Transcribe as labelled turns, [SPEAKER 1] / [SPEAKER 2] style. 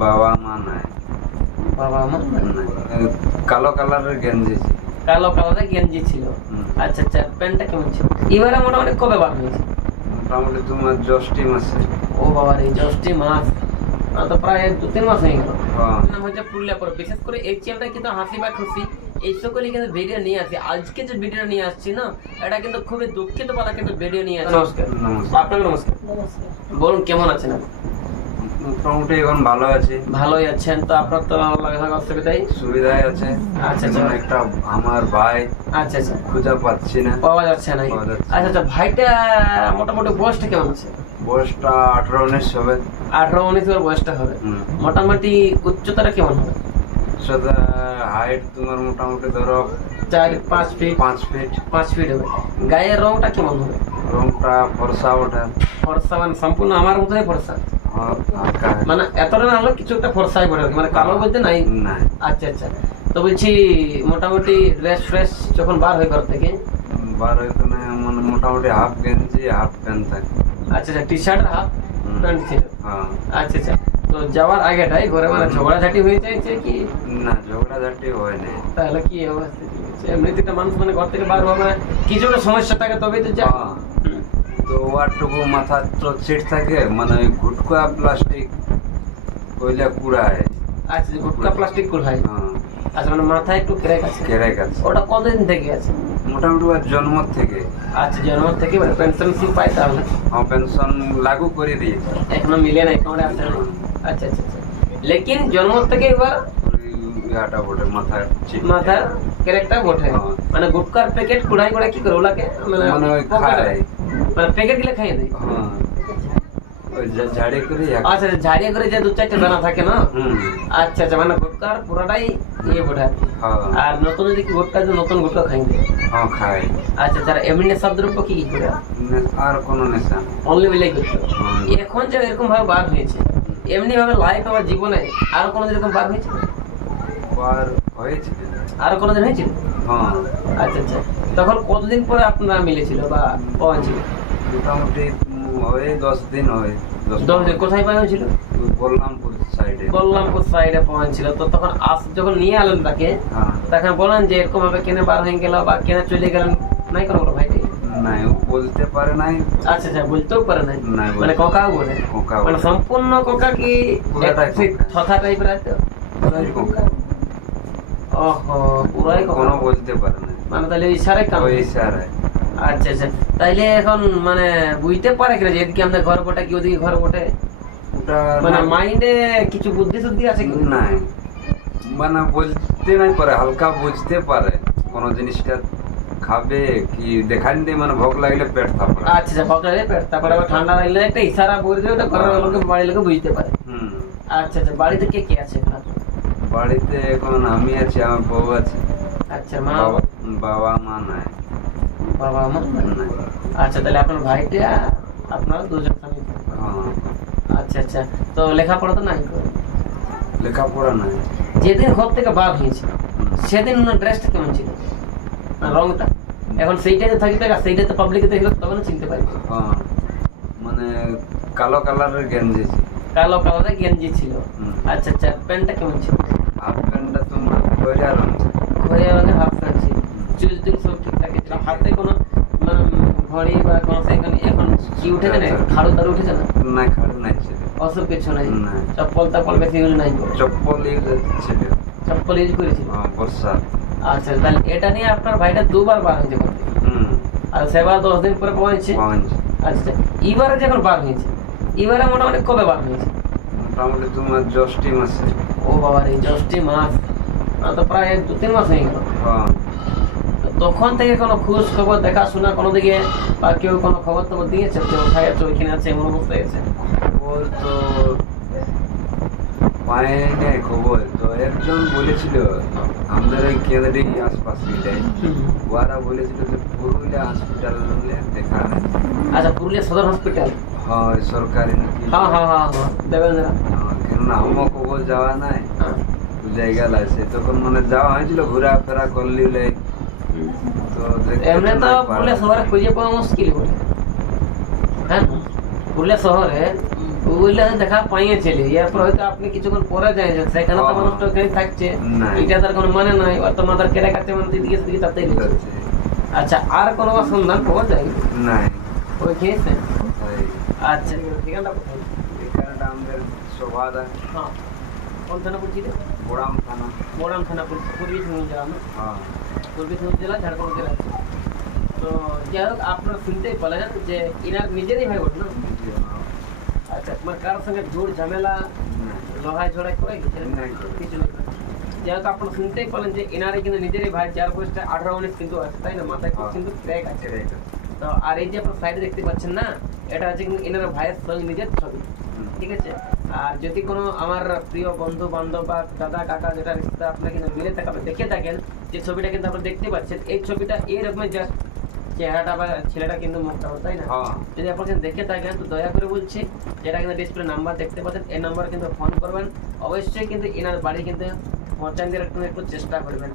[SPEAKER 1] বাবা মা নাই।
[SPEAKER 2] বাবা মা
[SPEAKER 1] এ, কালো কালারের গেঞ্জি ছিল।
[SPEAKER 2] কালো কালারের গেঞ্জি ছিল। আচ্ছা আচ্ছা প্যান্টটা কেমন ছিল? এবারে মোটামুটি কবে বার হয়েছে?
[SPEAKER 1] মোটামুটি তোমার জ্যৈষ্ঠী মাসে।
[SPEAKER 2] ও বাবা রে জ্যৈষ্ঠী মাস। তো প্রায় দু তিন মাস হয়ে গেল।
[SPEAKER 1] হ্যাঁ।
[SPEAKER 2] নাম হচ্ছে পুরুলিয়া পরে। বিশেষ করে এই চ্যানেলটা কিন্তু হাসি বা খুশি। এই সকলই কিন্তু ভিডিও নিয়ে আসি। আজকে যে ভিডিও নিয়ে আসছি না এটা কিন্তু খুবই দুঃখিত পালা কিন্তু ভিডিও নিয়ে আসছি নমস্কার।
[SPEAKER 1] নমস্কার।
[SPEAKER 2] আপনাকে নমস্কার। বলুন কেমন আছেন আপনি?
[SPEAKER 1] মোটামুটি এখন ভালো আছে।
[SPEAKER 2] ভালোই আছেন। তো আপনার তো অসুবিধাই
[SPEAKER 1] সুবিধায় আছে।
[SPEAKER 2] আচ্ছা, আচ্ছা।
[SPEAKER 1] একটা আমার ভাই
[SPEAKER 2] আচ্ছা আচ্ছা।
[SPEAKER 1] খুঁজে পাচ্ছি না।
[SPEAKER 2] পাওয়া যাচ্ছে না। আচ্ছা আচ্ছা ভাইটা মোটামুটি বয়সটা কেমন আছে?
[SPEAKER 1] বয়সটা আঠারো উনিশ হবে।
[SPEAKER 2] আঠারো উনিশ বয়সটা হবে। মোটামুটি উচ্চতাটা কেমন হবে?
[SPEAKER 1] সাদা হাইট তোমার মোটামুটি ধরো
[SPEAKER 2] চার পাঁচ ফিট
[SPEAKER 1] পাঁচ ফিট
[SPEAKER 2] পাঁচ ফিট হবে। গায়ের রংটা কেমন হবে?
[SPEAKER 1] রংটা ফর্সা ওঠা।
[SPEAKER 2] ফর্সা মানে সম্পূর্ণ আমার মতোই ফর্সা। মানে এতটা না হলেও কিছু একটা ফর্সাই পড়ে মানে কালো বলতে নাই?
[SPEAKER 1] নাই।
[SPEAKER 2] আচ্ছা আচ্ছা। তো বলছি মোটামুটি ড্রেস ফ্রেশ যখন বার হয় ঘর থেকে?
[SPEAKER 1] বার হইতো না মানে মোটামুটি হাফ গেঞ্জি হাফ প্যান্ট থাকে।
[SPEAKER 2] আচ্ছা আচ্ছা টি শার্ট হাফ প্যান্ট ছিল।
[SPEAKER 1] হ্যাঁ।
[SPEAKER 2] আচ্ছা আচ্ছা। তো যাওয়ার আগেটাই ঘরে মানে ঝগড়াঝাটি হয়ে যাইছে কি?
[SPEAKER 1] না ঝগড়াঝাটি হয় না।
[SPEAKER 2] তাহলে কি অবস্থা? এমনিতে মানুষ মানে ঘর থেকে বার হওয়া মানে কিছু একটা সমস্যা থাকে তবেই তো যা
[SPEAKER 1] হ্যাঁ। তো ওয়ারটুকু মাথা তো সিট থাকে মানে ওই গুটকা প্লাস্টিক ওইলা কুড়ায়।
[SPEAKER 2] আচ্ছা গুটকা প্লাস্টিক কুল হয়। আচ্ছা মানে মাথায় একটু ক্র্যাক আছে?
[SPEAKER 1] কেরাই আছে।
[SPEAKER 2] ওটা কতদিন থেকে আছে?
[SPEAKER 1] মোটামুটি ওর জন্ম থেকে।
[SPEAKER 2] আচ্ছা জন্ম থেকে মানে পেনশন স্লিপ পাই তাহলে।
[SPEAKER 1] হ্যাঁ পেনশন লাগু করে দিয়েছে।
[SPEAKER 2] এখনও মিলে না আসে না আচ্ছা আচ্ছা আচ্ছা। লেকিন জন্ম থেকে এবার
[SPEAKER 1] ইয়াটা বটে মাথায়
[SPEAKER 2] মাথার ক্র্যাকটা ওঠে
[SPEAKER 1] হ্যাঁ।
[SPEAKER 2] মানে গুটকার প্যাকেট কুড়াই কুড়াই কি করে ওলাকে? মানে
[SPEAKER 1] মানে খায়।
[SPEAKER 2] মানে প্যাকেটগুলো খাইয়ে দেয়।
[SPEAKER 1] হ্যাঁ। ওই যা- করে
[SPEAKER 2] আচ্ছা আচ্ছা, ঝাড়িয়ে করে যে দু চারটে দানা থাকে না?
[SPEAKER 1] হুম।
[SPEAKER 2] আচ্ছা আচ্ছা মানে গুটকার পুরোটাই ইয়ে
[SPEAKER 1] হ্যাঁ।
[SPEAKER 2] আর নতুন যদি কি গুটকা যে নতুন গুটকা খাই
[SPEAKER 1] হ্যাঁ খায়।
[SPEAKER 2] আচ্ছা যারা এমনি কি কি করে?
[SPEAKER 1] আর কোনো নেশা
[SPEAKER 2] অনলি বিলাই করতে এখন যে এরকম ভাবে বার হয়েছে এমনি ভাবে লাইফ আমার জীবনে আর কোনোদিন এরকম বার হয়েছে?
[SPEAKER 1] আর হয়েছে
[SPEAKER 2] আরও কোনোদিন হয়েছিল?
[SPEAKER 1] হ্যাঁ।
[SPEAKER 2] আচ্ছা আচ্ছা। তখন কতদিন পরে আপনারা মিলেছিল বা পাওয়া ছিল
[SPEAKER 1] মোটামুটি ওই দশ দিন হয়। দশ
[SPEAKER 2] দিন। কোথায় পাওয়া হয়েছিল?
[SPEAKER 1] বললামপুর সাইডে
[SPEAKER 2] বললামপুর সাইডে পাওয়া ছিল তো তখন আস যখন নিয়ে এলেন তাকে
[SPEAKER 1] হ্যাঁ।
[SPEAKER 2] তখন বলেন যে এরকম ভাবে কেনে বার হয়ে গেল বা কেনে চলে গেলেন নাই কোনো ভাই
[SPEAKER 1] নাই ও বলতে পারে নাই।
[SPEAKER 2] আচ্ছা আচ্ছা বলতেও পারে নাই। মানে কোকাও বলে।
[SPEAKER 1] কোকা
[SPEAKER 2] মানে সম্পূর্ণ কোকা কি ছথা টাইপের আছে
[SPEAKER 1] কোকা।
[SPEAKER 2] ওহো পুরাই কোকা
[SPEAKER 1] কোনো বলতে পারে না
[SPEAKER 2] মানে তাহলে ইশারায় কাম?
[SPEAKER 1] ওই ইশারায়
[SPEAKER 2] আচ্ছা আচ্ছা। তাইলে এখন মানে বুঝতে পারে কিনা যে এদিকে আমাদের ঘর কি ওদিকে ঘর মানে মাইন্ডে কিছু বুদ্ধি শুদ্ধি আছে কি?
[SPEAKER 1] নাই। মানে বলতে নাই পারে হালকা বুঝতে পারে। কোন জিনিসটা খাবে কি দেখান দিয়ে মানে ভোগ লাগলে পেট থাপড়া
[SPEAKER 2] আচ্ছা আচ্ছা ভোগ লাগলে পেট ঠান্ডা লাগলে একটা ইশারা বলে দিলে ওটা ঘরের লোকে বাড়ির লোকে বুঝতে পারে।
[SPEAKER 1] হুম।
[SPEAKER 2] আচ্ছা আচ্ছা বাড়িতে কে কে আছে?
[SPEAKER 1] বাড়িতে এখন আমি আছি আমার বউ আছে।
[SPEAKER 2] আচ্ছা মা?
[SPEAKER 1] বাবা মা নাই।
[SPEAKER 2] বাবা মা আচ্ছা তাহলে আপনার ভাইটা আপনার দুজন স্বামী।
[SPEAKER 1] হ্যাঁ।
[SPEAKER 2] আচ্ছা আচ্ছা। তো লেখাপড়া তো নাই।
[SPEAKER 1] লেখাপড়া নাই।
[SPEAKER 2] যেদিন ঘর থেকে বার হয়েছে সেদিন ওনার ড্রেসটা কেমন ছিল? রংটা? এখন সেইটাতে থাকবে আর সেইটাতে পাবলিকে দেখলে তখন চিনতে পারবে
[SPEAKER 1] হ্যাঁ। মানে কালো কালারের গেঞ্জি ছিল।
[SPEAKER 2] কালো কালারের গেঞ্জি ছিল। আচ্ছা আচ্ছা প্যান্টটা কেমন ছিল?
[SPEAKER 1] তোমার ছিল।
[SPEAKER 2] সব হাতে কোনো ঘড়ি বা কোনো সেখানে এখন কি উঠেছে না খাড়ু তাড়ু উঠেছে না?
[SPEAKER 1] না খাড়ু নাই ছিল।
[SPEAKER 2] অসুখ কিছু নাই। চপ্পল তাপ্পল বেশি ইউজ নাই।
[SPEAKER 1] চপ্পল ইউজ ছিল
[SPEAKER 2] চপ্পল ইউজ করেছিল?
[SPEAKER 1] হ্যাঁ, বর্ষা।
[SPEAKER 2] আচ্ছা তাহলে এটা নিয়ে আপনার ভাইটা দুবার বার হয়েছে ঘর
[SPEAKER 1] হুম।
[SPEAKER 2] আর সেবার দশ দিন পরে পৌঁছে আচ্ছা এবারে যখন বার হয়েছে এবারে মোটামুটি কবে বার হয়েছে?
[SPEAKER 1] মোটামুটি তোমার জ্যৈষ্ঠী মাসে।
[SPEAKER 2] ও বাবা রে মাস তো প্রায় দু তিন মাস হয়ে গেল।
[SPEAKER 1] হ্যাঁ।
[SPEAKER 2] তখন থেকে কোনো খোঁজ খবর দেখাশোনা কোনো দিকে বা কেউ কোনো খবর টবর দিয়েছে? যে কোথায় আছে ওইখানে আছে এমন অবস্থা আছে
[SPEAKER 1] খবর তো পায় নাই খবর। তো একজন বলেছিল আমাদের ওই কেন্দ্রে আশপাশ ওরা বলেছিল যে পুরুলিয়া হসপিটাল দেখা
[SPEAKER 2] আচ্ছা পুরুলিয়া সদর হসপিটাল
[SPEAKER 1] হয় সরকারি নাকি?
[SPEAKER 2] হ্যাঁ হ্যাঁ হ্যাঁ হ্যাঁ। দেবেন্দ্র
[SPEAKER 1] হ্যাঁ, কেননা আমার খবর যাওয়া নাই।
[SPEAKER 2] হ্যাঁ।
[SPEAKER 1] জায়গা লাগছে। তখন মানে যাওয়া হয়েছিল ঘোরাফেরা করলি তো
[SPEAKER 2] এমনি তো
[SPEAKER 1] নাই
[SPEAKER 2] শহরে খুঁজে পাওয়া মুশকিল বটে। হ্যাঁ? পুরুলিয়া শহরে ওগুলো দেখা পাইয়েছিলে। এরপর হয়তো আপনি কিছুক্ষণ পরে যায় সেখানে তো। মানুষটা ওখানে থাকছে। এটা তার কোনো মানে নাই ওর তো মাথার কেটে কাটছে মানে দিকে দিকে তাতেই। আচ্ছা আর কোনো সন্ধান পাওয়া যায়?
[SPEAKER 1] নাই।
[SPEAKER 2] ওই খেয়েছেন
[SPEAKER 1] এই
[SPEAKER 2] আচ্ছা ঠিকানা কোথায়
[SPEAKER 1] এখানটা আমাদের সভাদা
[SPEAKER 2] হ্যাঁ। কোন থানা বলছি রে
[SPEAKER 1] বোরাম থানা
[SPEAKER 2] মোরাম থানা পূর্ব- পূর্বী সিংভূম জেলা
[SPEAKER 1] হ্যাঁ।
[SPEAKER 2] পূর্বী সিংভূম জেলা ঝাড়খণ্ড জেলা। তো যাই হোক আপনারা শুনতেই পেলেন যে ইনার নিজেরই ভাই ওঠ না?
[SPEAKER 1] হ্যাঁ।
[SPEAKER 2] আচ্ছা তোমার কার সঙ্গে ঝুড় ঝামেলা লড়াই ঝড়াই করে। কিছু নেই যাই হোক আপনারা শুনতেই পেলেন যে এনারে কিন্তু নিজেরই ভাই যার বয়সটা আঠারো উনিশ কিন্তু আছে তাই না? মাথায়
[SPEAKER 1] হ্যাঁ।
[SPEAKER 2] কিন্তু ক্র্যাক আছে।
[SPEAKER 1] তো।
[SPEAKER 2] আর এই যে আপনার সাইডে দেখতে পাচ্ছেন না এটা হচ্ছে কিন্তু এনার ভাইয়ের সঙ্গে নিজের ছবি। ঠিক আছে? আর যদি কোনো আমার প্রিয় বন্ধু বান্ধব বা দাদা কাকা যেটা রিস্তা আপনার কিন্তু মিলে থাকে দেখে থাকেন যে ছবিটা কিন্তু আপনি দেখতে পাচ্ছেন এই ছবিটা এইরকমের জাস্ট চেহারাটা বা ছেলেটা কিন্তু মুখটা হবে, তাই না?
[SPEAKER 1] হ্যাঁ।
[SPEAKER 2] যদি আপনারা কিন্তু দেখে থাকেন তো দয়া করে বলছি যেটা কিন্তু ডিসপ্লে নাম্বার দেখতে পাচ্ছেন এই নাম্বারে কিন্তু ফোন করবেন। অবশ্যই কিন্তু এনার বাড়ি কিন্তু পৌঁছান একটু একটু চেষ্টা করবেন।